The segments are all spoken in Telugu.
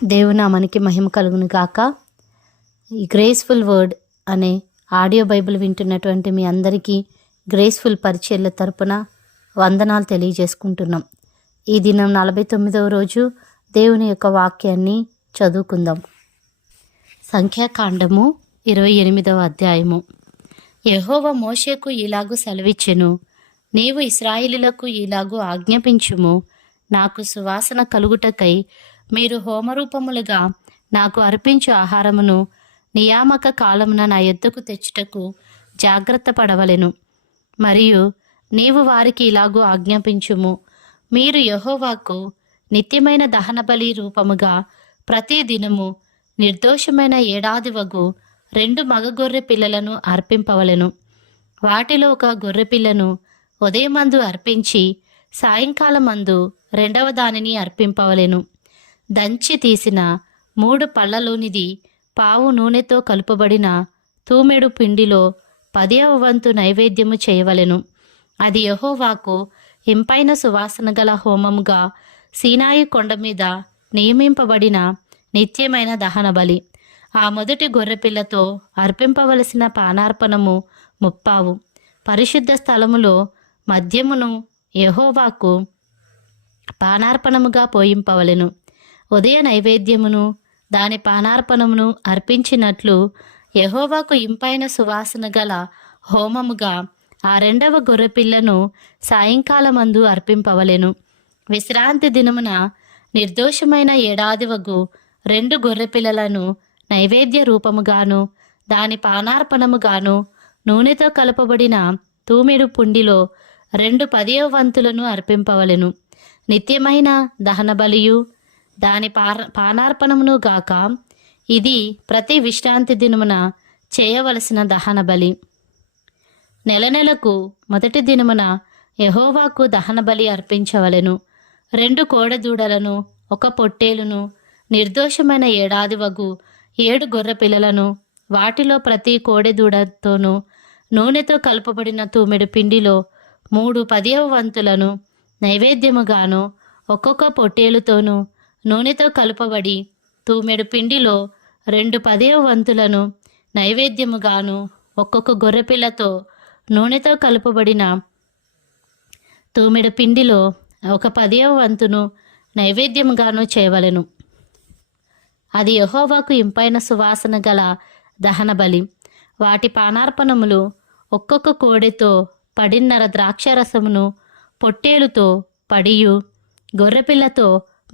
దేవునామానికి మహిమ కలుగును గాక. ఈ గ్రేస్ఫుల్ వర్డ్ అనే ఆడియో బైబిల్ వింటున్నటువంటి మీ అందరికీ గ్రేస్ఫుల్ పరిచర్ల తరపున వందనాలు తెలియజేసుకుంటున్నాం. ఈ దినం 49వ రోజు దేవుని యొక్క వాక్యాన్ని చదువుకుందాం. సంఖ్యాకాండము 28వ అధ్యాయము. యెహోవా మోషేకు ఇలాగు సెలవిచ్చెను, నీవు ఇశ్రాయేలీయులకు ఇలాగు ఆజ్ఞాపించుము, నాకు సువాసన కలుగుటకై మీరు హోమరూపములుగా నాకు అర్పించు ఆహారమును నియామక కాలమున నా యొద్దకు తెచ్చుటకు జాగ్రత్త పడవలెను. మరియు నీవు వారికి ఇలాగూ ఆజ్ఞాపించుము, మీరు యెహోవాకు నిత్యమైన దహనబలి రూపముగా ప్రతి దినము నిర్దోషమైన ఏడాదివగు 2 మగ గొర్రె పిల్లలను అర్పింపవలెను. వాటిలో ఒక గొర్రెపిల్లను ఉదయమందు అర్పించి సాయంకాలమందు 2వ దానిని అర్పింపవలెను. దంచి తీసిన 3 పళ్లలోనిది పావు నూనెతో కలుపబడిన తూమెడు పిండిలో 10వ వంతు నైవేద్యము చేయవలెను. అది యెహోవాకు ఇంపైన సువాసన గల హోమముగా సీనాయి కొండ మీద నియమింపబడిన నిత్యమైన దహన బలి. ఆ మొదటి గొర్రెపిల్లతో అర్పింపవలసిన పానార్పణము 30. పరిశుద్ధ స్థలములో మద్యమును యెహోవాకు పానార్పణముగా పోయింపవలెను. ఉదయ నైవేద్యమును దాని పానార్పణమును అర్పించినట్లు యెహోవాకు ఇంపైన సువాసన గల హోమముగా ఆ 2వ గొర్రెపిల్లను సాయంకాలమందు అర్పింపవలెను. విశ్రాంతి దినమున నిర్దోషమైన ఏడాదివగు 2 గొర్రెపిల్లలను నైవేద్య రూపముగాను దాని పానార్పణముగాను నూనెతో కలపబడిన తూమెడు పుండిలో 2 10వ వంతులను అర్పింపవలెను. నిత్యమైన దహన బలియు దాని పానార్పణమును గాక ఇది ప్రతి విశ్రాంతి దినమున చేయవలసిన దహన బలి. నెలకు మొదటి దినమున యెహోవాకు దహన బలి అర్పించవలెను. 2 కోడెదూడలను 1 పొట్టేలును నిర్దోషమైన ఏడాదివగు 7 గొర్రె పిల్లలను వాటిలో ప్రతి కోడెదూడతోనూ నూనెతో కలుపబడిన తూమెడు పిండిలో 3 10వ వంతులను నైవేద్యముగాను ఒక్కొక్క పొట్టేలుతోనూ నూనెతో కలుపబడి తూమెడు పిండిలో 2 10వ వంతులను నైవేద్యముగాను ఒక్కొక్క గొర్రెపిల్లతో నూనెతో కలుపబడిన తూమెడు పిండిలో 1 10వ వంతును నైవేద్యముగాను చేయవలెను. అది యెహోవాకు ఇంపైన సువాసన గల దహన బలి. వాటి పానార్పణములు ఒక్కొక్క కోడెతో పడిన్నర ద్రాక్షరసమును పొట్టేలుతో పడియు గొర్రెపిల్లతో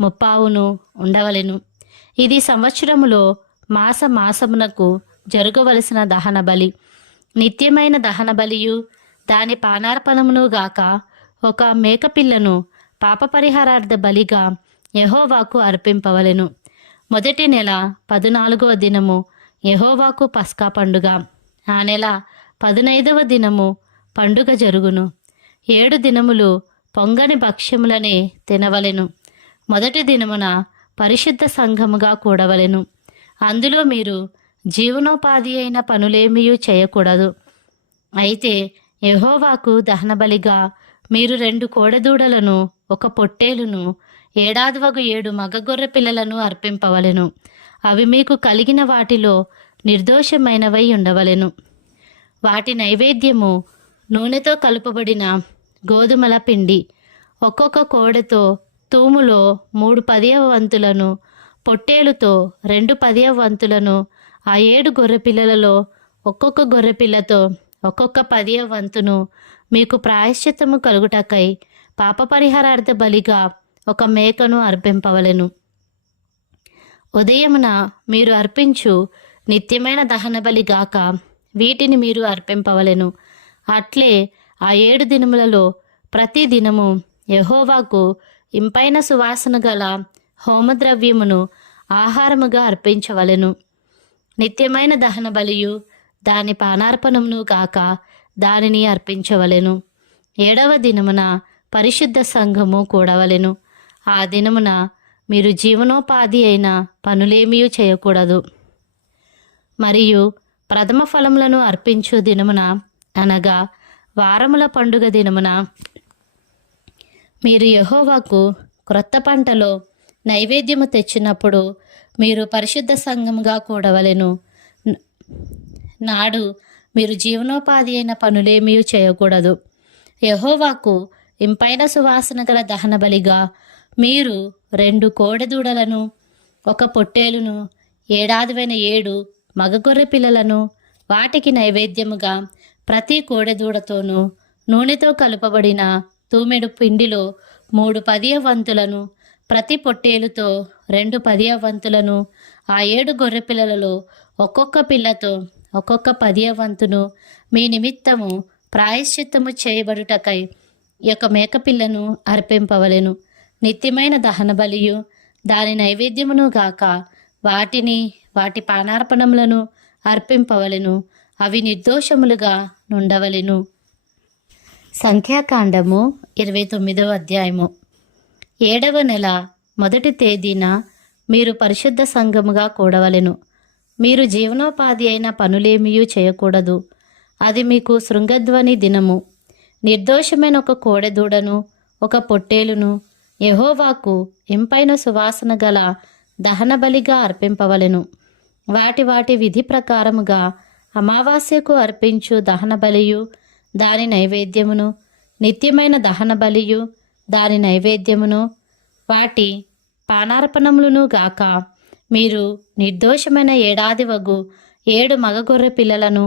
30 ఉండవలెను. ఇది సంవత్సరములో మాసమునకు జరగవలసిన దహన బలి. నిత్యమైన దహన బలియు దాని పానార్పణమును గాక ఒక మేకపిల్లను పాపపరిహారార్థ బలిగా యెహోవాకు అర్పింపవలెను. మొదటి నెల 14వ దినము యెహోవాకు పస్కా పండుగ. ఆ నెల 15వ దినము పండుగ జరుగును. 7 దినములు పొంగని భక్ష్యములనే తినవలెను. మొదటి దినమున పరిశుద్ధ సంఘముగా కూడవలెను. అందులో మీరు జీవనోపాధి అయిన పనులేమీ చేయకూడదు. అయితే యెహోవాకు దహనబలిగా మీరు 2 కోడెదూడలను 1 పొట్టేలును ఏడాదివగు 7 మగ గొర్రె పిల్లలను అర్పింపవలెను. అవి మీకు కలిగిన వాటిలో నిర్దోషమైనవై ఉండవలెను. వాటి నైవేద్యము నూనెతో కలుపబడిన గోధుమల పిండి. ఒక్కొక్క కోడెతో తూములో 3 10వ వంతులను, పొట్టేలుతో 2 10వ వంతులను, ఆ 7 గొర్రెపిల్లలలో ఒక్కొక్క గొర్రెపిల్లతో ఒక్కొక్క 10వ వంతును మీకు ప్రాయశ్చిత్తము కలుగుటకై పాపపరిహారార్థ బలిగా 1 మేకను అర్పింపవలెను. ఉదయమున మీరు అర్పించు నిత్యమైన దహన బలి గాక వీటిని మీరు అర్పింపవలెను. అట్లే ఆ 7 దినములలో ప్రతి దినము యెహోవాకు ఇంపైన సువాసన గల హోమద్రవ్యమును ఆహారముగా అర్పించవలెను. నిత్యమైన దహన బలియు దాని పానార్పణమును గాక దానిని అర్పించవలెను. 7వ దినమున పరిశుద్ధ సంఘము కూడవలెను. ఆ దినమున మీరు జీవనోపాధి అయిన పనులేమీ చేయకూడదు. మరియు ప్రథమ ఫలములను అర్పించు దినమున అనగా వారముల పండుగ దినమున మీరు యెహోవాకు క్రొత్త పంటలో నైవేద్యము తెచ్చినప్పుడు మీరు పరిశుద్ధ సంఘముగా కూడవలెను. నాడు మీరు జీవనోపాధి అయిన పనులేమీ చేయకూడదు. యెహోవాకు ఇంపైన సువాసన గల దహన బలిగా మీరు 2 కోడెదూడలను, 1 పొట్టేలును, ఏడాదివైన 7 మగగొర్రె పిల్లలను, వాటికి నైవేద్యముగా ప్రతి కోడెదూడతోనూ నూనెతో కలుపబడిన తూమెడు పిండిలో 3 10వ వంతులను, ప్రతి పొట్టేలుతో 2 10వ వంతులను, ఆ 7 గొర్రెపిల్లలలో ఒక్కొక్క పిల్లతో ఒక్కొక్క 10వ వంతును మీ నిమిత్తము ప్రాయశ్చిత్తము చేయబడుటకై ఈ యొక్క మేకపిల్లను అర్పింపవలెను. నిత్యమైన దహన బలియు దాని నైవేద్యమును గాక వాటిని వాటి పానార్పణములను అర్పింపవలెను. అవి నిర్దోషములుగా నుండవలెను. సంఖ్యాకాండము 29వ అధ్యాయము. 7వ నెల మొదటి తేదీన మీరు పరిశుద్ధ సంఘముగా కూడవలెను. మీరు జీవనోపాధి అయిన పనులేమీ చేయకూడదు. అది మీకు శృంగధ్వని దినము. నిర్దోషమైన 1 కోడెదూడను, 1 పొట్టేలును యెహోవాకు ఇంపైన సువాసన గల దహన బలిగా అర్పింపవలెను. వాటి వాటి విధి ప్రకారముగా అమావాస్యకు అర్పించు దహన బలియు దాని నైవేద్యమును, నిత్యమైన దహన బలియు దాని నైవేద్యమును, వాటి పానార్పణములను గాక మీరు నిర్దోషమైన ఏడాదివగు 7 మగగొర్రె పిల్లలను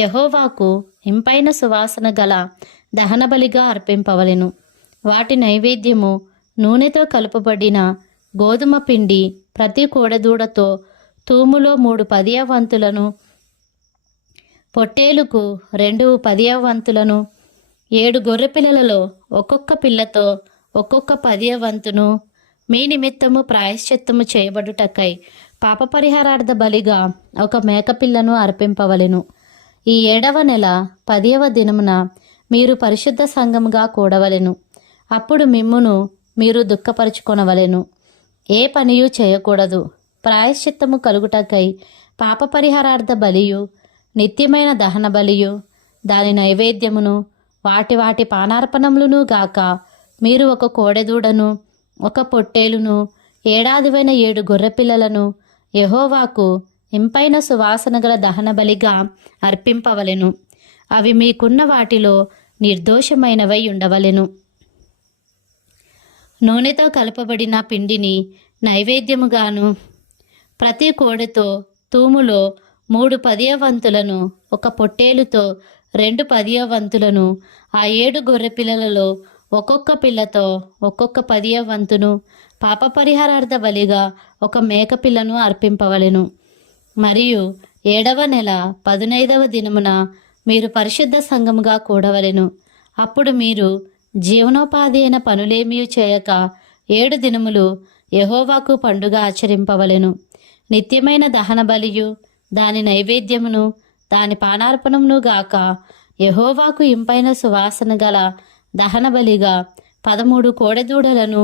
యెహోవాకు ఇంపైన సువాసన గల దహన బలిగా అర్పింపవలెను. వాటి నైవేద్యము నూనెతో కలుపబడిన గోధుమ పిండి ప్రతి కోడెదూడతో తూములో 3 10వ వంతులను, పొట్టేలుకు 2 10వ వంతులను, 7 గొర్రెపిల్లలలో ఒక్కొక్క పిల్లతో ఒక్కొక్క 10వ వంతును మీ నిమిత్తము ప్రాయశ్చిత్తము చేయబడుటకై పాపపరిహారార్థ బలిగా 1 మేకపిల్లను అర్పింపవలెను. ఈ 7వ నెల 10వ దినమున మీరు పరిశుద్ధ సంఘముగా కూడవలెను. అప్పుడు మిమ్మును మీరు దుఃఖపరుచుకొనవలెను. ఏ పనియు చేయకూడదు. ప్రాయశ్చిత్తము కలుగుటకై పాపపరిహారార్థ బలియు, నిత్యమైన దహన బలియు దాని నైవేద్యమును, వాటి వాటి పానార్పణములను గాక మీరు 1 కోడెదూడను, 1 పొట్టేలును, ఏడాదివైన 7 గొర్రెపిల్లలను యెహోవాకు ఇంపైన సువాసన గల దహన బలిగా అర్పింపవలెను. అవి మీకున్న వాటిలో నిర్దోషమైనవై ఉండవలెను. నూనెతో కలపబడిన పిండిని నైవేద్యముగాను ప్రతి కోడెతో తూములో 3 10వ వంతులను, 1 పొట్టేలుతో 2 10వ వంతులను, ఆ 7 గొర్రెపిల్లలలో ఒక్కొక్క పిల్లతో ఒక్కొక్క 10వ వంతును పాపపరిహారార్థ బలిగా 1 మేకపిల్లను అర్పింపవలెను. మరియు 7వ నెల 15వ దినమున మీరు పరిశుద్ధ సంఘముగా కూడవలెను. అప్పుడు మీరు జీవనోపాధి అయిన పనులేమీ చేయక 7 దినములు యెహోవాకు పండుగ ఆచరింపవలెను. నిత్యమైన దహన బలియు దాని నైవేద్యమును దాని పానార్పణమును గాక యెహోవాకు ఇంపైన సువాసన గల దహన బలిగా 13 కోడెదూడలను,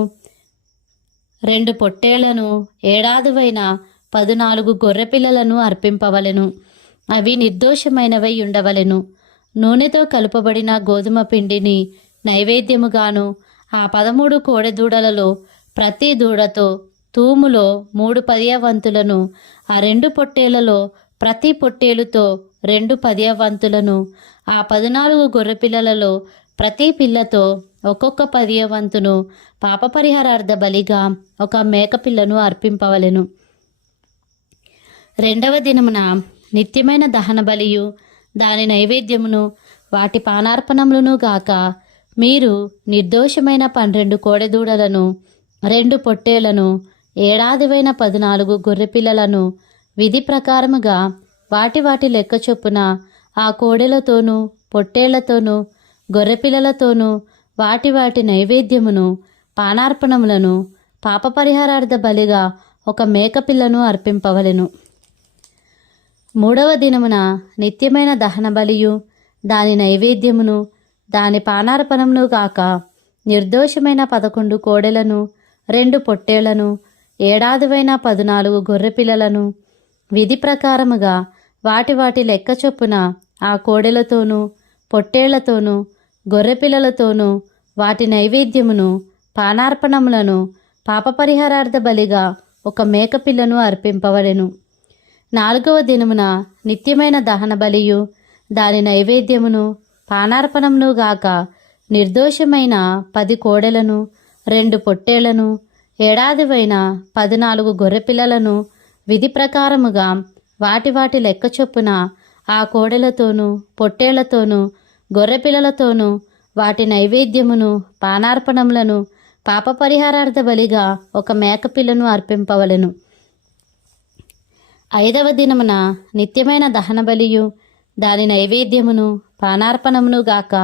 2 పొట్టేళ్లను, ఏడాదివైన 14 గొర్రెపిల్లలను అర్పింపవలెను. అవి నిర్దోషమైనవై ఉండవలెను. నూనెతో కలుపబడిన గోధుమ పిండిని నైవేద్యముగాను ఆ 13 కోడెదూడలలో ప్రతి దూడతో తూములో 3 10వ వంతులను, ఆ 2 పొట్టేళ్లలో ప్రతి పొట్టేలుతో 2 10వ వంతులను, ఆ 14 గొర్రెపిల్లలలో ప్రతి పిల్లతో ఒక్కొక్క 10వ వంతును పాపపరిహారార్థ బలిగా 1 మేకపిల్లను అర్పింపవలెను. 2వ దినమున నిత్యమైన దహన బలియు దాని నైవేద్యమును వాటి పానార్పణములను గాక మీరు నిర్దోషమైన 12 కోడెదూడలను, 2 పొట్టేళ్లను, ఏడాదివైన 14 గొర్రెపిల్లలను విధి ప్రకారముగా వాటి వాటి లెక్క చొప్పున ఆ కోడెలతోనూ పొట్టేళ్లతోనూ గొర్రెపిల్లలతోనూ వాటి వాటి నైవేద్యమును పానార్పణములను పాపపరిహారార్థ బలిగా 1 మేకపిల్లను అర్పింపవలెను. 3వ దినమున నిత్యమైన దహన బలియు దాని నైవేద్యమును దాని పానార్పణమును గాక నిర్దోషమైన 11 కోడెలను, 2 పొట్టేళ్లను, ఏడాదివైన 14 గొర్రెపిల్లలను విధి ప్రకారముగా వాటి వాటి లెక్క చొప్పున ఆ కోడెలతోనూ పొట్టేళ్లతోనూ గొర్రెపిల్లలతోనూ వాటి నైవేద్యమును పానార్పణములను పాపపరిహారార్థ బలిగా ఒక మేకపిల్లను అర్పింపవలెను. 4వ దినమున నిత్యమైన దహన బలియు దాని నైవేద్యమును పానార్పణమును గాక నిర్దోషమైన 10 కోడెలను 2 పొట్టేళ్లను ఏడాదివైన 14 గొర్రెపిల్లలను విధి ప్రకారముగా వాటి లెక్క చొప్పున ఆ కోడెలతోనూ పొట్టేళ్లతోనూ గొర్రెపిల్లలతోనూ వాటి నైవేద్యమును పానార్పణములను పాపపరిహారార్థ బలిగా ఒక మేకపిల్లను అర్పింపవలెను. 5వ దినమున నిత్యమైన దహన బలియు దాని నైవేద్యమును పానార్పణమును గాక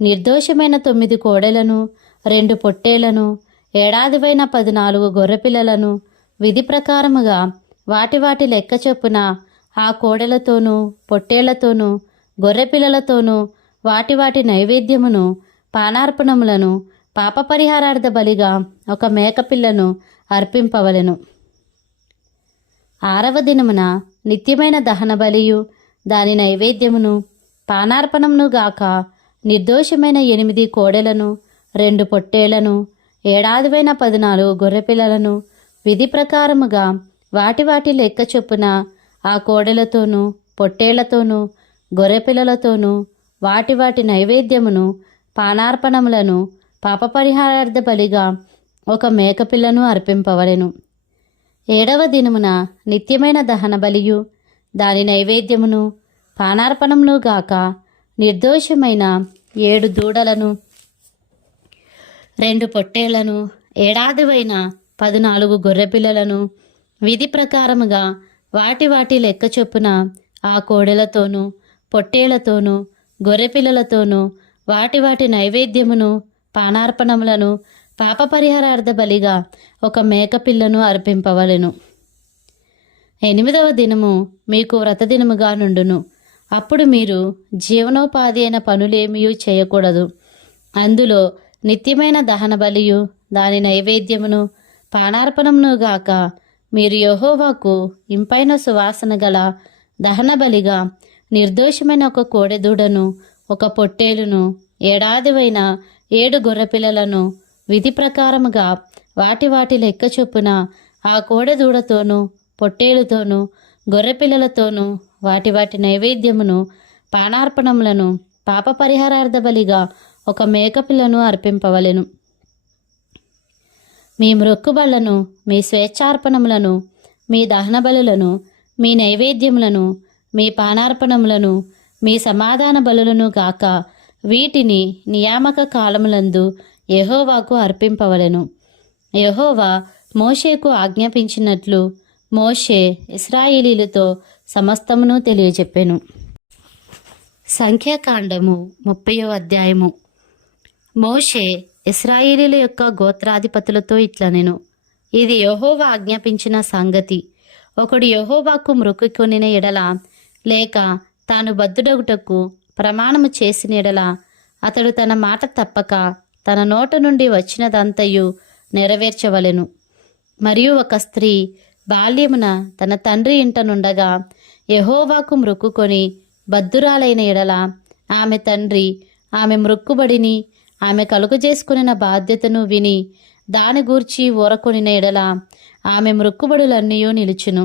నిర్దోషమైన 9 కోడెలను 2 పొట్టేళ్లను ఏడాదివైన 14 గొర్రెపిల్లలను విధి ప్రకారముగా వాటి లెక్క చొప్పున ఆ కోడెలతోనూ పొట్టేళ్లతోనూ గొర్రెపిల్లలతోనూ వాటి నైవేద్యమును పానార్పణములను పాపపరిహారార్థ బలిగా ఒక మేకపిల్లను అర్పింపవలెను. 6వ దినమున నిత్యమైన దహన బలియు దాని నైవేద్యమును పానార్పణమును గాక నిర్దోషమైన 8 కోడెలను 2 పొట్టేళ్లను ఏడాదివైన 14 గొర్రెపిల్లలను విధి ప్రకారముగా వాటి లెక్క చొప్పున ఆ కోడెలతోనూ పొట్టేళ్లతోనూ గొర్రెపిల్లలతోనూ వాటి నైవేద్యమును పానార్పణములను పాపపరిహారార్థ బలిగా ఒక మేకపిల్లను అర్పింపవలెను. 7వ దినమున నిత్యమైన దహన బలియు దాని నైవేద్యమును పానార్పణమును గాక నిర్దోషమైన 7 దూడలను 2 పొట్టేళ్లను ఏడాదివైన 14 గొర్రెపిల్లలను విధి ప్రకారముగా వాటి లెక్క చొప్పున ఆ కోడెలతోనూ పొట్టేళ్లతోనూ గొర్రెపిల్లలతోనూ వాటి నైవేద్యమును పానార్పణములను పాపపరిహారార్థ బలిగా ఒక మేకపిల్లను అర్పింపవలెను. 8వ దినము మీకు వ్రతదినముగా నుండును. అప్పుడు మీరు జీవనోపాధి అయిన పనులేమీ చేయకూడదు. అందులో నిత్యమైన దహన బలియు దాని నైవేద్యమును పానార్పణమును గాక మీరు యెహోవాకు ఇంపైన సువాసన గల దహన బలిగా నిర్దోషమైన ఒక కోడెదూడను 1 పొట్టేలును ఏడాదివైన 7 గొర్రెపిల్లలను విధి ప్రకారముగా వాటి లెక్క చొప్పున ఆ కోడెదూడతోనూ పొట్టేలుతోనూ గొర్రెపిల్లలతోనూ వాటి నైవేద్యమును పానార్పణములను పాపపరిహారార్థ బలిగా ఒక మేకపిల్లను అర్పింపవలెను. మీ మ్రొక్కుబళ్లను మీ స్వేచ్ఛార్పణములను మీ దహన బలులను మీ నైవేద్యములను మీ పానార్పణములను మీ సమాధాన బలులను గాక వీటిని నియామక కాలములందు యెహోవాకు అర్పింపవలెను. యెహోవా మోషేకు ఆజ్ఞాపించినట్లు మోషే ఇశ్రాయేలీయులతో సమస్తమును తెలియజెప్పెను. సంఖ్యాకాండము 30వ అధ్యాయము. మోషే ఇశ్రాయేలీయుల యొక్క గోత్రాధిపతులతో ఇట్లనెను, ఇది యెహోవా ఆజ్ఞాపించిన సంగతి. ఒకడు యెహోవాకు మ్రొక్కుకొనిన ఎడల లేక తాను బద్ధుడగుటకు ప్రమాణము చేసిన ఎడల అతడు తన మాట తప్పక తన నోట నుండి వచ్చినదంతయు నెరవేర్చవలెను. మరియు ఒక స్త్రీ బాల్యమున తన తండ్రి ఇంట నుండగా యెహోవాకు మ్రొక్కుకొని బద్ధురాలైన ఎడల ఆమె తండ్రి ఆమె మ్రొక్కుబడిని ఆమె కలుగజేసుకునిన బాధ్యతను విని దాని గూర్చి ఊరకొనిన ఎడల ఆమె మ్రొక్కుబడులన్నీ నిలుచును.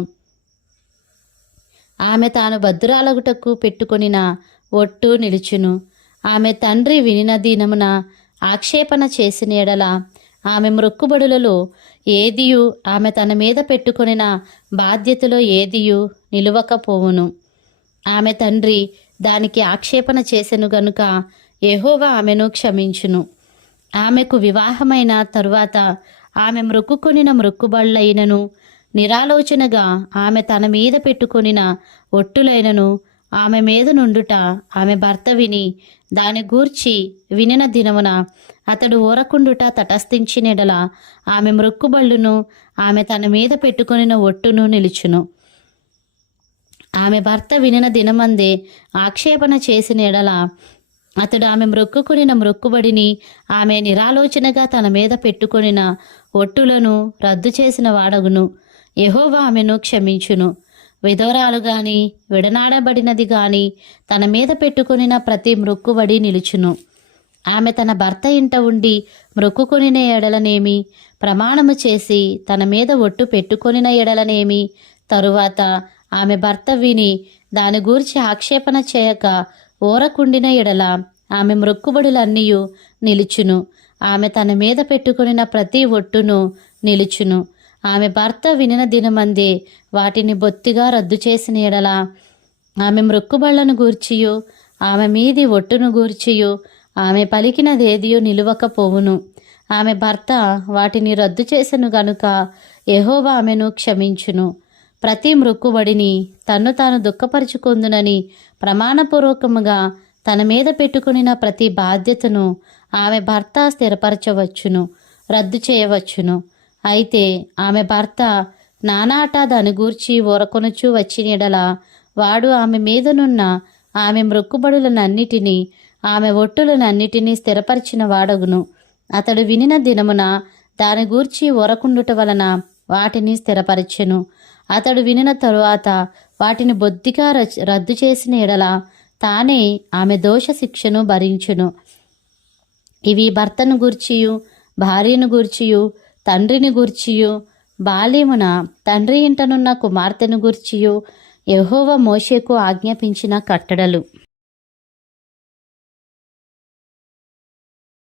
ఆమె తాను బద్ధురాలగుటకు పెట్టుకొనిన ఒట్టు నిలుచును. ఆమె తండ్రి వినిన దినమున ఆక్షేపణ చేసిన ఎడల ఆమె మ్రొక్కుబడులలో ఏదియు ఆమె తన మీద పెట్టుకొనిన బాధ్యతలో ఏదియు నిలువకపోవును. ఆమె తండ్రి దానికి ఆక్షేపణ చేసెను గనుక యెహోవా ఆమెను క్షమించును. ఆమెకు వివాహమైన తరువాత ఆమె మ్రొక్కుకొనిన మ్రొక్కుబళ్ళైనను నిరాలోచనగా ఆమె తన మీద పెట్టుకొనిన ఒట్టులైనను ఆమె మీద నుండుట ఆమె భర్త విని దాని గూర్చి వినిన దినమున అతడు ఊరకుండుట తటస్థించినెడల ఆమె మ్రొక్కుబళ్ళును ఆమె తన మీద పెట్టుకొనిన ఒట్టును నిలుచును. ఆమె భర్త వినిన దినమందే ఆక్షేపణ చేసిన ఎడల అతడు ఆమె మ్రొక్కుకొనిన మ్రొక్కుబడిని ఆమె నిరాలోచనగా తన మీద పెట్టుకొనిన ఒట్టులను రద్దు చేసిన వాడగును. యెహోవా ఆమెను క్షమించును. విధవరాలు గాని విడనాడబడినది గాని తన మీద పెట్టుకొనిన ప్రతి మ్రొక్కుబడి నిలుచును. ఆమె తన భర్త ఇంట ఉండి మ్రొక్కుకొనిన ఎడలనేమి ప్రమాణము చేసి తన మీద ఒట్టు పెట్టుకొనిన ఎడలనేమి, తరువాత ఆమె భర్త విని దాని గూర్చి ఆక్షేపణ చేయక ఊరకుండిన ఎడల ఆమె మ్రొక్కుబడులన్నీయు నిలుచును. ఆమె తన మీద పెట్టుకొనిన ప్రతి ఒట్టును నిలుచును. ఆమె భర్త వినిన దినమందే వాటిని బొత్తిగా రద్దు చేసిన ఎడల ఆమె మ్రొక్కుబళ్లను గూర్చియు ఆమె మీది ఒట్టును గూర్చియు ఆమె పలికినదేదియు నిలువకపోవును. ఆమె భర్త వాటిని రద్దు చేసెను గనుక యెహోవా ఆమెను క్షమించును. ప్రతి మ్రొక్కుబడిని తన్ను తాను దుఃఖపరుచుకొందునని ప్రమాణపూర్వకముగా తన మీద పెట్టుకునిన ప్రతి బాధ్యతను ఆమె భర్త స్థిరపరచవచ్చును, రద్దు చేయవచ్చును. అయితే ఆమె భర్త నానాట దాని గూర్చి ఊరకొనుచు వచ్చిన ఎడల వాడు ఆమె మీదనున్న ఆమె మ్రొక్కుబడులనన్నిటినీ ఆమె ఒట్టులనన్నిటినీ స్థిరపరిచిన వాడగును. అతడు వినిన దినమున దాని గూర్చి ఊరకుండుట వలన వాటిని స్థిరపరచెను. అతడు వినిన తరువాత వాటిని బొత్తిగా రద్దు చేసిన ఎడల తానే ఆమె దోష శిక్షను భరించును. ఇవి భర్తను గూర్చియు భార్యను గూర్చియు తండ్రిని గూర్చియు బాల్యమున తండ్రి ఇంటనున్న కుమార్తెను గూర్చియు యెహోవా మోషేకు ఆజ్ఞాపించిన కట్టడలు.